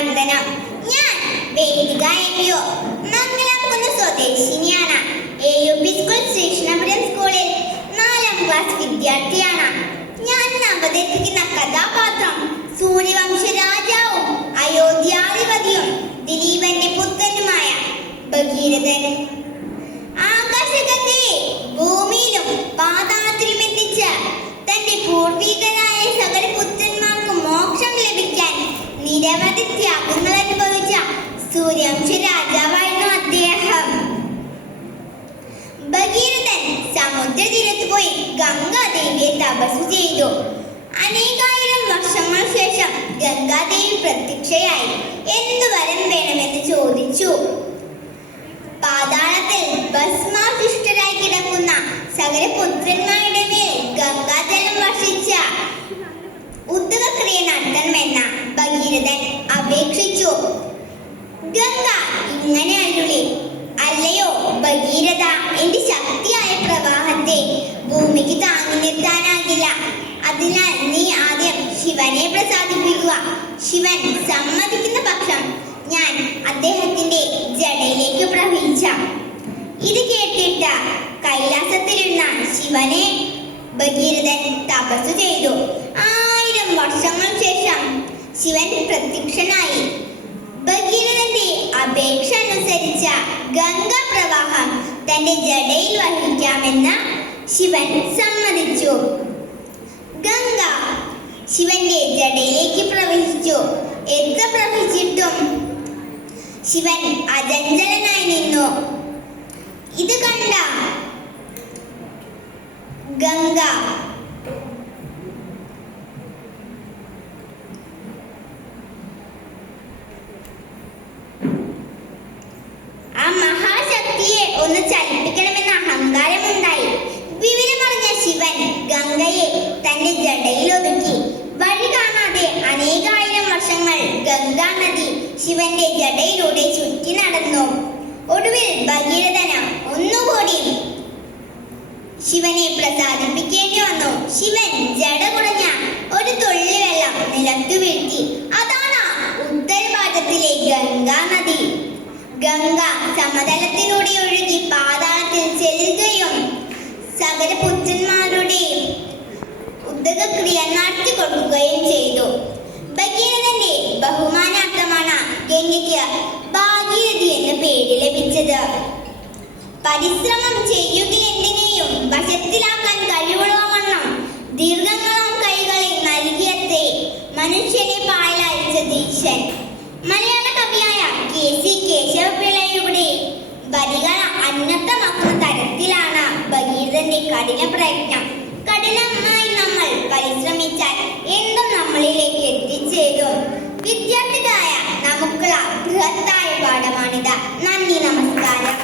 വന്ദനം. ഞാൻ വേദിക എ.പി.ഒ. Mangalamkunnu സ്വദേശിനിയാണ്. AUP school Sreekrishnapuram സ്കൂളിൽ 4ാം ക്ലാസ് വിദ്യാർത്ഥിയാണ്. ഞാൻ അവതരിപ്പിക്കുന്ന കഥാപാത്രം സൂര്യവംശ രാജാവും അയോധ്യാധിപതിയും ദിലീപന്റെ പുത്രനുമായ ഭഗീരഥൻ. ആകാശത്തെ ഭൂമിയിലും പാതാളത്തിലും എത്തിച്ച തന്റെ പൂർവികരായ സകല പുത്രന്മാർക്ക് മോക്ഷം ലഭിക്കാൻ നിരവധി ത്യാഗങ്ങൾ അനുഭവിച്ച സൂര്യവംശ രാജാവായിരുന്നു അദ്ദേഹം. ഭഗീരഥൻ സമുദ്രതീരത്ത് പോയി ഗംഗാദേവിയെ തപസ്സു ചെയ്തു. അനേകായിരം വർഷങ്ങൾക്ക് ശേഷം ഗംഗാദേവി പ്രത്യക്ഷയായി എന്തു വരം വേണമെന്ന് ചോദിച്ചു. പാതാളത്തിൽ ഭസ്മാവശിഷ്ടരായി കിടക്കുന്ന സകല പുത്രന്മാരുടെ മേൽ ഗംഗാജലം വർഷിച്ച ഉദ്യോഗക്രിയ നടത്തണമെന്ന ഭഗീരഥൻ അപേക്ഷിച്ചു. ഗംഗ ഇങ്ങനെ അരുളി, അല്ലയോ ഭഗീരഥ, എന്റെ ശക്തിയായ പ്രവാഹത്തെ ഭൂമിക്ക് താങ്ങി നിർത്താനാകില്ല. അതിനാൽ നീ ആദ്യം ശിവനെ പ്രസാദിപ്പിക്കുക. ശിവൻ സമ്മതിക്കുന്ന പക്ഷം ഞാൻ അദ്ദേഹത്തിന്റെ ജടയിലേക്ക് പ്രവഹിക്കാം. ഇത് കേട്ടിട്ട കൈലാസത്തിലിരുന്ന ശിവനെ ഭഗീരഥൻ തപസ്സു ചെയ്തു. 1000 വർഷങ്ങൾക്ക് ശേഷം ശിവൻ പ്രത്യക്ഷനായി. ഭഗീരഥന്റെ അപേക്ഷ അനുസരിച്ച ഗംഗാ പ്രവാഹം തന്റെ ജടയിൽ വഹിക്കാമെന്ന് ശിവൻ സമ്മതിച്ചു. ഗംഗ ശിവന്റെ ജടയിലേക്ക് പ്രവഹിച്ചു. എത്ര പ്രവഹിച്ചിട്ടും ശിവൻ അചഞ്ചലനായി നിന്നു. ഇത് കണ്ട ഗംഗ ആ മഹാശക്തിയെ ഒന്ന് ചലിപ്പിക്കണമെന്ന അഹങ്കാരമുണ്ടായി. വിവരമറിഞ്ഞ ശിവൻ ഗംഗയെ തന്റെ ജടയിൽ ഒതുക്കി. വഴി കാണാതെ അനേകായിരം വർഷങ്ങൾ ഗംഗാ നദി ശിവന്റെ ജടയിലൂടെ ചുറ്റി നടന്നു. ഒടുവിൽ ഭഗീരഥന് ഒന്നുകൂടി ശിവനെ പ്രസാദിപ്പിക്കേണ്ടി വന്നു. ശിവൻ ജട കുടഞ്ഞ ഒരു തുള്ളി വെള്ളം നിലത്തു വീഴ്ത്തി. അതാണ് ഉത്തരഭാഗത്തിലെ ഗംഗാ നദി. ഗംഗ സമതലത്തിലൂടെ ഒഴുകി പാതാളത്തിൽ ചെല്ലുകയും സകല പുത്രന്മാരുടെയും ഉദ്യോഗക്രിയ നടത്തി കൊടുക്കുകയും ചെയ്തു. ഭഗീരഥന്റെ ബഹുമാനാർത്ഥമാണ് ഗംഗയ്ക്ക് ഭാഗീരഥി എന്ന പേര് ലഭിച്ചത്. പരിശ്രമം ചെയ്യുകയെന്തിനേയും വശത്തിലാക്കാൻ കഴിവുള്ളവണ്ണം ദീർഘങ്ങളാം കൈകളെ നൽകിയത്തെ മനുഷ്യനെ പാഴയച്ച ദീശൻ. മലയാള കവിയായ KC കേശവപിള്ളയുടെ വരികൾ അന്വർത്ഥമാക്കുന്ന തരത്തിലാണ് ഭഗീരഥന്റെ കഠിന പ്രയത്നം. കഠിനമായി നമ്മൾ പരിശ്രമിച്ചാൽ എന്തും നമ്മളിലേക്ക് എത്തിച്ചേരും. വിദ്യാർത്ഥികളായ നമുക്കുള്ള ബൃഹത്തായ പാഠമാണിത്. നന്ദി, നമസ്കാരം.